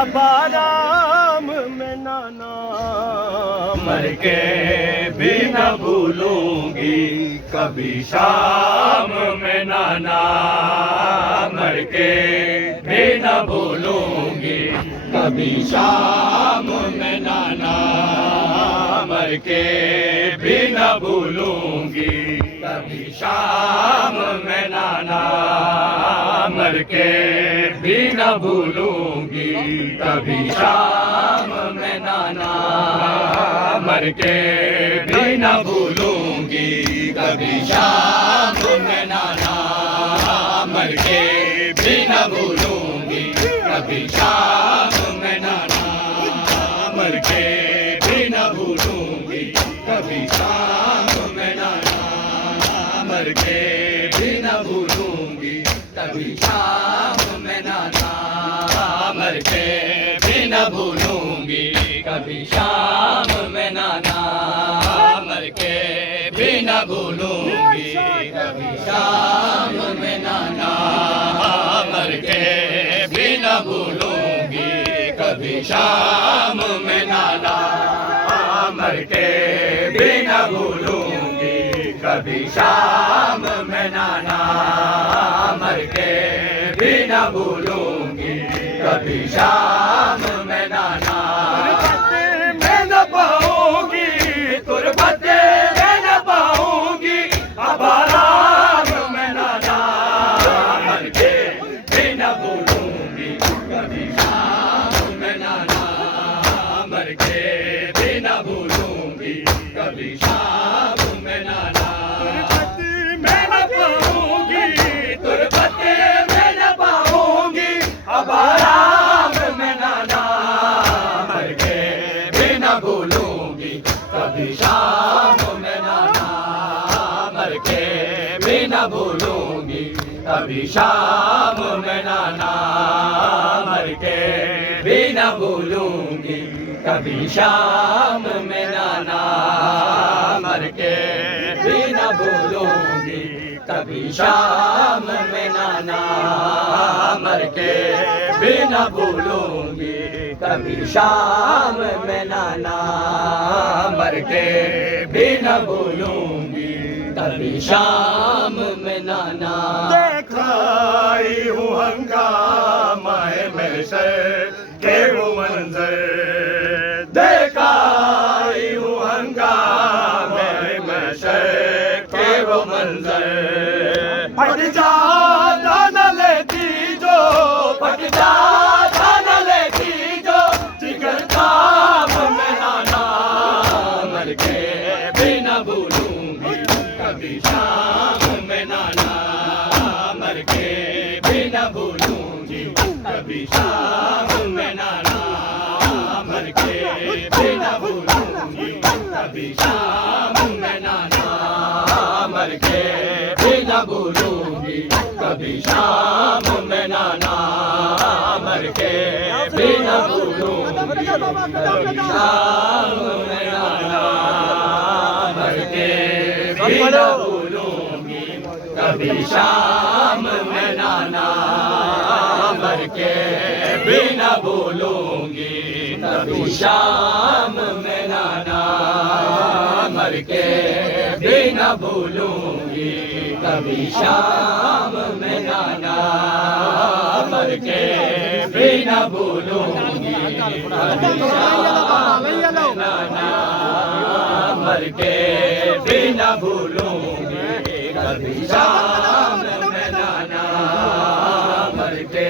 अब आराम में नाना मर के भी न भूलूंगी कभी शाम में नाना मर के भी न भूलूंगी कभी शाम में नाना मर के भी न भूलूंगी कभी शाम में नाना मर के भी न भूलूंगी कभी शाम में नाना मर के भी न भूलूंगी कभी शाम में नाना मर के भी न भूलूंगी कभी शाम में नाना मर के भी न भूलूंगी कभी शाम में नाना मर के भी न भूलूंगी कभी शाम में नाना मर के भी न भूलूंगी कभी शाम में नाना मर के भी न भूलूंगी कभी शाम में नाना मर के भी न भूलूंगी कभी शाम में नाना मर के भी न भूलूंगी कभी शाम में नाना मर के भी न भूलूंगी कभी शाम में नाना मैं न पाऊंगी तुरबते मैं न पाऊंगी अब आराम में नाना मर के भी न भूलूंगी कभी शाम में नाना मर के भी न भूलूंगी कभी शाम में नाना मैं न पाऊंगी तुरबते मैं न पाऊंगी अब आराम में नाना मर के भी न भूलूंगी कभी शाम में नाना मर के भी न भूलूंगी कभी शाम में नाना मर के भी न भूलूंगी कभी शाम में नाना मर के भी न भूलूंगी कभी शाम में नाना मर के भी न भूलूंगी कभी शाम में नाना मर के भी न भूलूंगी कभी शाम में नाना देखाई हूँ हंगामा में से के वो मंजर देखाई हूँ हंगामा में से के वो मंजर फट जा न लेती जो फट जा न लेती जो जिगर काम में नाना मर के भी न भूलूंगी कभी शाम में नाना मर के भी न भूलूंगी कभी शाम में नाना मर के भी न भूलूंगी कभी शाम में नाना मर के भी न भूलूंगी कभी शाम में नाना मर के भी न भूलूंगी कभी शाम में नाना मर के भी न भूलूंगी कभी शाम में नाना मर के भी न भूलूंगी कभी शाम में नाना मर के भी न भूलूंगी कभी शाम में नाना मर के भी न भूलूंगी कभी शाम में नाना मर के भी न भूलूंगी कभी शाम में नाना मर के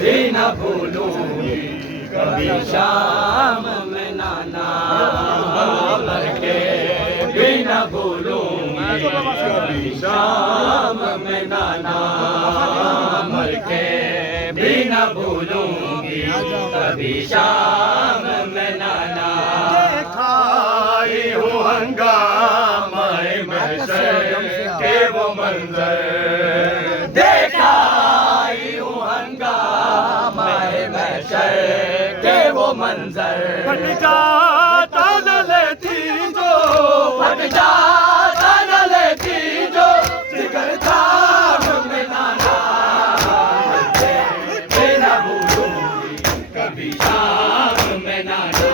भी न भूलूंगी कभी शाम में नाना मर के भी न भूलूंगी कभी शाम में नाना मर के भी न भूलूंगी कभी शाम में नाना देखाई हूँ हंगामे में के वो मंजर देखाई हूँ हंगामे में के वो मंजर फट जाता न लेती जो फट जाता न लेती जो जिगर था में नाना तेरा भूलूंगी कभी शाम में नाना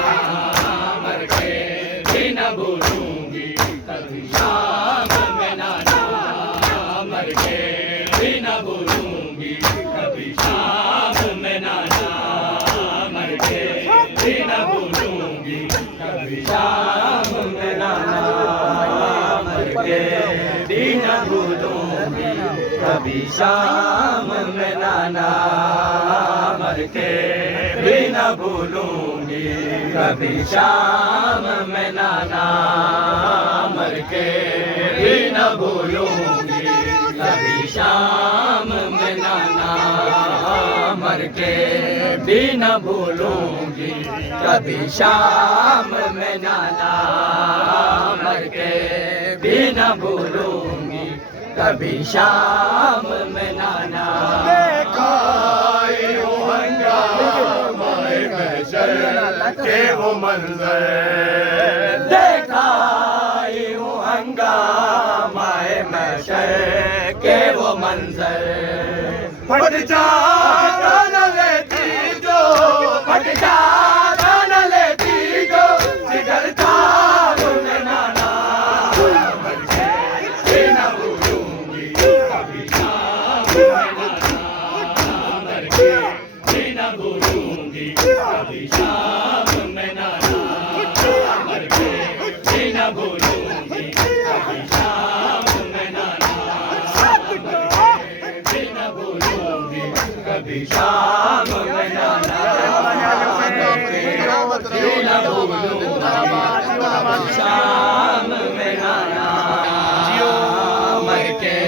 मर के भी न भूलूंगी कभी शाम में नाना मर के भी न भूलूंगी कभी शाम में नाना मर के भी न भूलूंगी कभी शाम में नाना मर के भी न भूलूंगी कभी शाम में नाना मर के भी न भूलूंगी कभी शाम में नाना मर के भी न भूलूंगी कभी शाम में नाना मर के भी न भूलूंगी कभी शाम में नाना मर के भी न भूलूंगी कभी शाम में नाना देखाई हूँ हंगामे में के वो मंजर देखाई हूँ हंगामे में के वो मंजर फट जाता न लेती जो फट जाता न लेती जो जिगर था में नाना मर के भी न भूलूंगी कभी शाम में नाना मर के भी न भूलूंगी कभी शाम में नाना मर के भी न भूलूंगी कभी शाम में नाना भी न भूलूंगी कभी शाम में नाना भी न भूलूंगी शाम में नाना मर के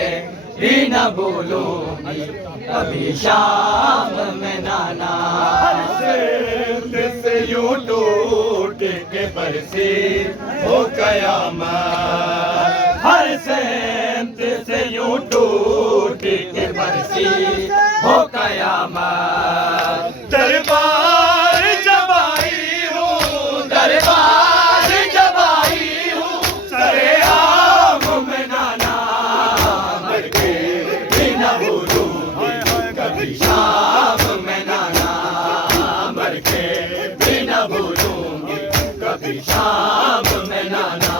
भी न भूलूंगी कभी शाम में नाना से यूं टूट के बरसी हो कयामत हर सेंत से यूं टूट के बरसी हो कयामत दरबार जब आई हूँ दरबार जब आई हूँ सरे आम में नाना मर के भी न भूलूंगी कभी शाम में नाना मर के भी न भूलूंगी कभी शाम में नाना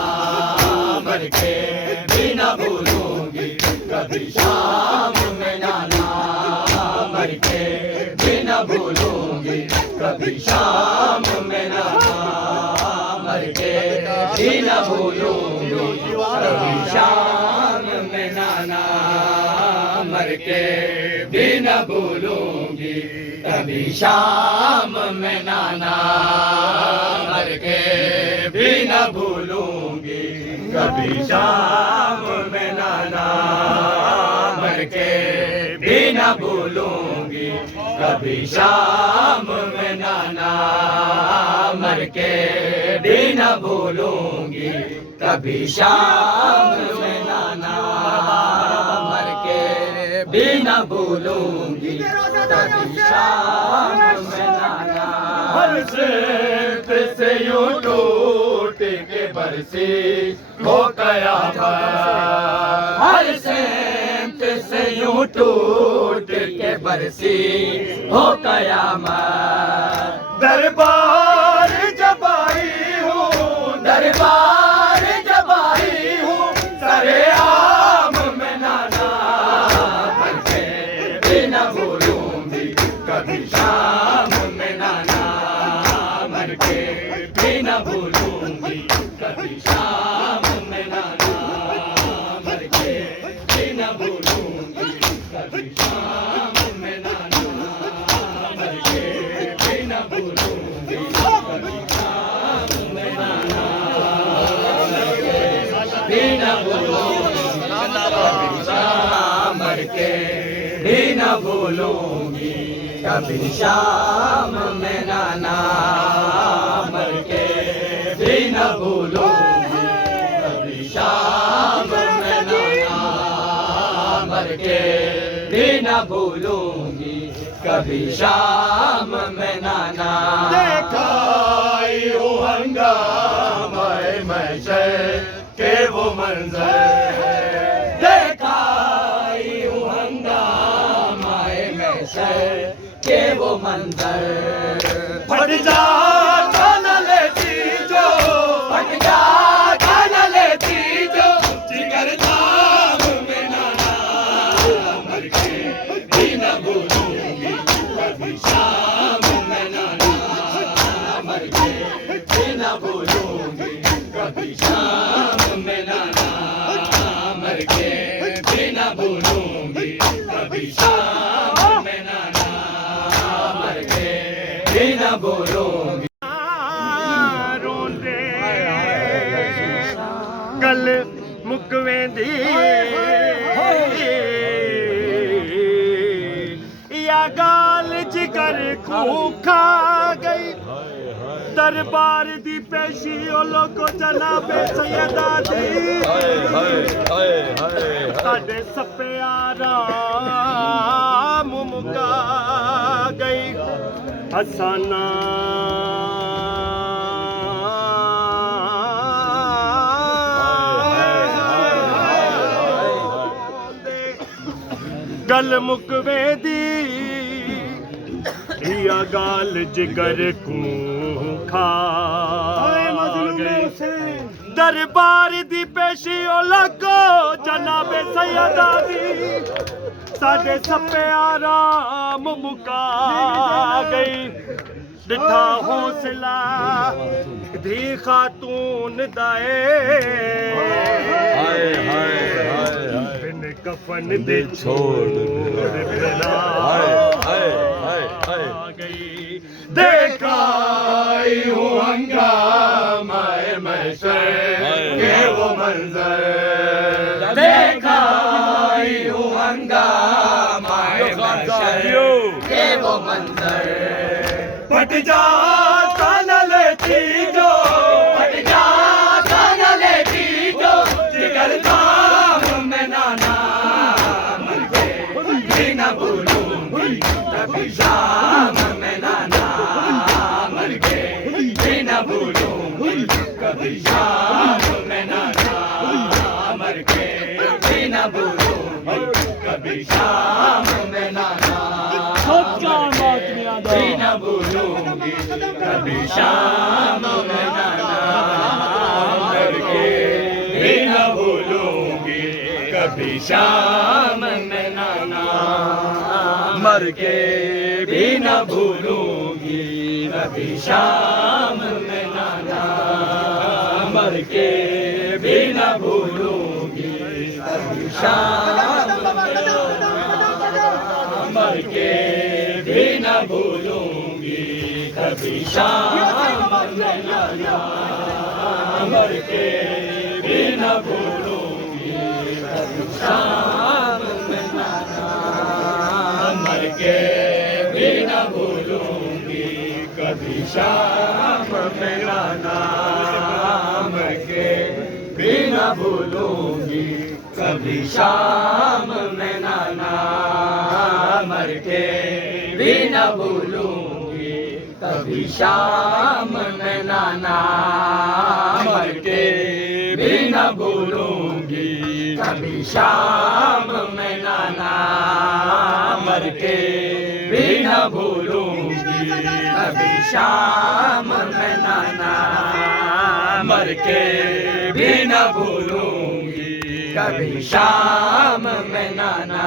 मर के भी न भूलूंगी कभी शाम में नाना मर के भी न भूलूंगी कभी शाम में नाना मर के भी न भूलूंगी कभी शाम में नाना मर के भी न भूलूंगी कभी शाम में नाना मर के भी न भूलूंगी कभी शाम में नाना मर के भी न भूलूंगी कभी शाम में नाना मर के भी न भूलूंगी कभी शाम में नाना मर के भी न भूलूंगी कभी शाम में नाना हर से यूं टूट के बरसी हो कयामत हर से यूं टूट के बरसी हो कयामत। दरबार जब आई हूँ, दरबार जब आई हूँ, सरे आम में नाना बनके भी न भूलूंगी कभी शाम में नाना बनके भी न भूलूंगी कभी शाम में नाना बनके भी न भूलूंगी कभी शाम में नाना बनके भी न भूलूंगी कभी शाम में नाना भी न भूलूंगी कभी शाम के भी न भूलूंगी कभी शाम में नाना मर के भी न भूलूंगी कभी शाम में नाना मर के भी न भूलूंगी कभी शाम में नाना। देखाई हो हंगामा महशर के वो मंजर, देखाई हो हंगामा महशर के वो मंजर। फट जा खाना लेती जो, फट जा खाना लेती जो, जिगर धाम में नाना मर के भी न भूलूंगी कभी शाम में नाना मर के भी न भूलूंगी कभी शाम में नाना मर के भी न भूलूंगी कभी शाम में नाना मर के भी न भूलूंगी। रोंदे गल मुकवेंदी या गाल जिगर खूं खा गई, दरबार दी पेशी ओ लोगो जनाबे सैयदा दी साडे सप्यारा मुका गई। हसाना गल मुकवे दी या गाल जिगर को खा गई, दरबार दी पेशी ओ लगो जनाबे सैयदा दी साडे सप्यारा मुका गई। डिठा हौसला धी खातून दाए बिन कफन दे छोड़ गई। देखाई हूँ हंगामा महशर के वो मंजर, देखाई हूँ हंगामा महशर के वो मंजर। फट जा खाना लेती जो, फट जा खाना लेती जो, जिगर धाम में नाना मर के भी न भूलूंगी कभी शाम में नाना मर के भी न भूलूंगी कभी शाम में नाना मर के भी न भूलूंगी कभी शाम में नाना भी न भूलूंगी कभी शाम में नाना मर के भी न भूलूंगी कभी शाम में नाना मर के भी न भूलूंगी कभी शाम में नाना मर के भी न भूलूंगी कभी शाम मर के भी न भूलूंगी कभी शाम में नाना मर के भी न भूलूंगी कभी शाम में नाना मर के भी न भूलूंगी कभी शाम में नाना मर के भी न भूलूंगी कभी शाम में नाना मर के भी न भूलूंगी कभी शाम में नाना मर के भी न भूलूंगी कभी शाम में नाना मर के भी न भूलूंगी, कभी शाम में नाना मर के भी न भूलूंगी, कभी शाम में नाना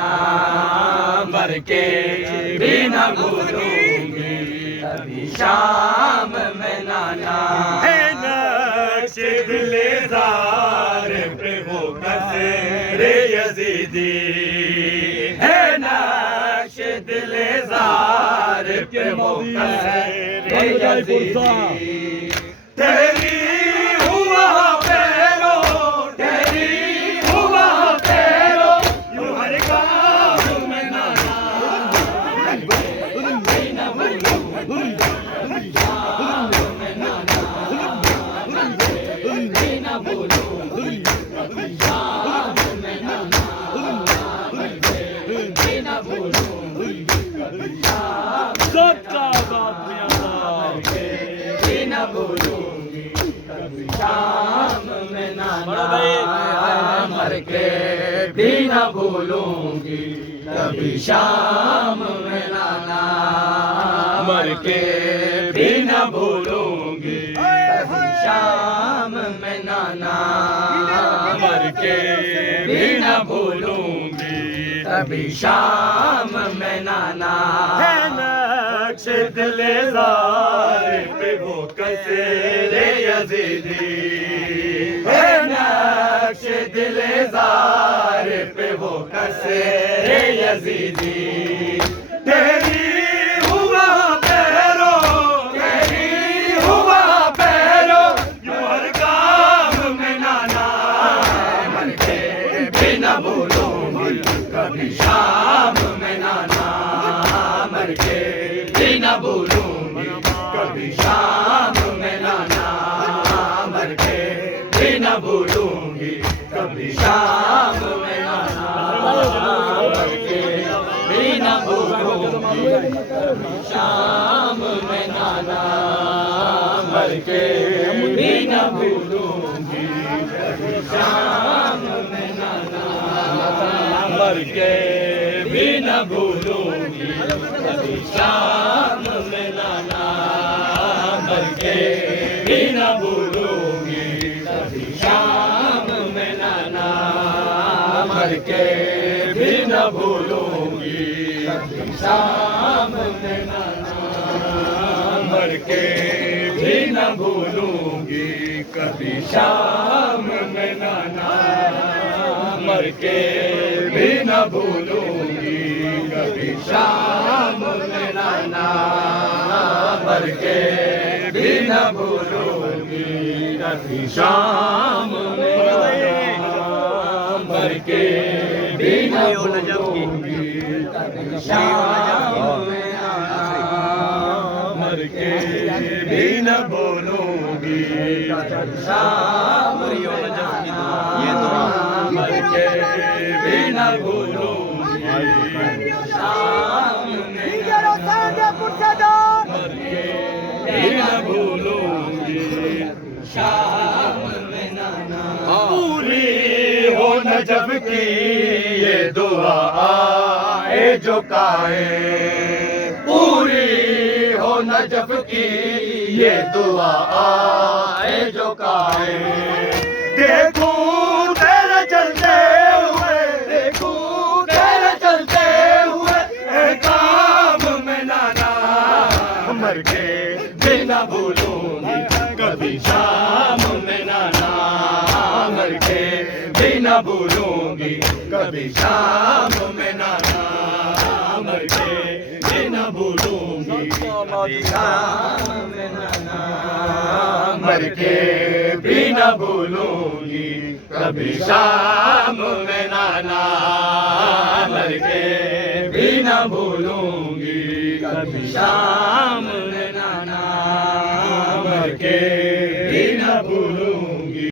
मर के भी न भूलूंगी, कभी शाम में नाना। है नक्शे दिलेदार पे वो कसे रे यजीदी, है नक्शे दिलेदार पे वो कसे रे यजीदी, तेरी हुआ पैरो, तेरी हुआ पैरो, यूं हर काम में नाना सबका बात भी न भूलूंगी, कभी शाम में नाना मर के भी न भूलूंगी, कभी शाम में नाना मर के भी न भूलूंगी, कभी शाम में नाना मर के भी न भूलूंगी, कभी शाम में नाना। है नक्शे दिलेदार पे वो कसे रे यजीदी, है नक्शे दिलेदार पे वो कसे रे यजीदी, तेरी हुआ पैरो, तेरी हुआ पैरो, यूं हर काम में नाना मर के भी न भूलूंगी, कभी शाम में नाना मर के भी न भूलूंगी, कभी शाम में नाना मर के भी न भूलूंगी, कभी शाम में नाना मर के भी न भूलूंगी, कभी शाम में नाना मर के भी न भूलूंगी, कभी शाम में नाना मर के भी न भूलूंगी, कभी शाम में नाना मर के भी न भूलूंगी, कभी शाम में नाना मर के भी न भूलूंगी, कभी शाम में नाना मर के भी न भूलूंगी, कभी शाम में नाना मर के भी न भूलूंगी, कभी शाम में नाना मर के भी न भूलूंगी, कभी शाम में नाना मर के भी न भूलूंगी, कभी शाम में नाना मर के भी न भूलूंगी, कभी शाम में नाना मर के भी न भूलूंगी, शाम में मर के भी न भूलूंगी, शाम में नाना। पूरी हो नजफ की ये दुआ आए जो काए, पूरी हो नजफ की ये दुआ आए जो काए, देखूं तेरे चलते हुए, देखूं तेरे चलते हुए, ए काम में नाना मर के भी न भूलूंगी, कभी शाम में नाना मर के भी न भूलूंगी, कभी शाम में नाना मर के भी न भूलूंगी, कभी शाम में नाना मर के भी न भूलूंगी, कभी शाम में नाना मर के भी न भूलूंगी, कभी शाम में नाना मर के भी न भूलूंगी।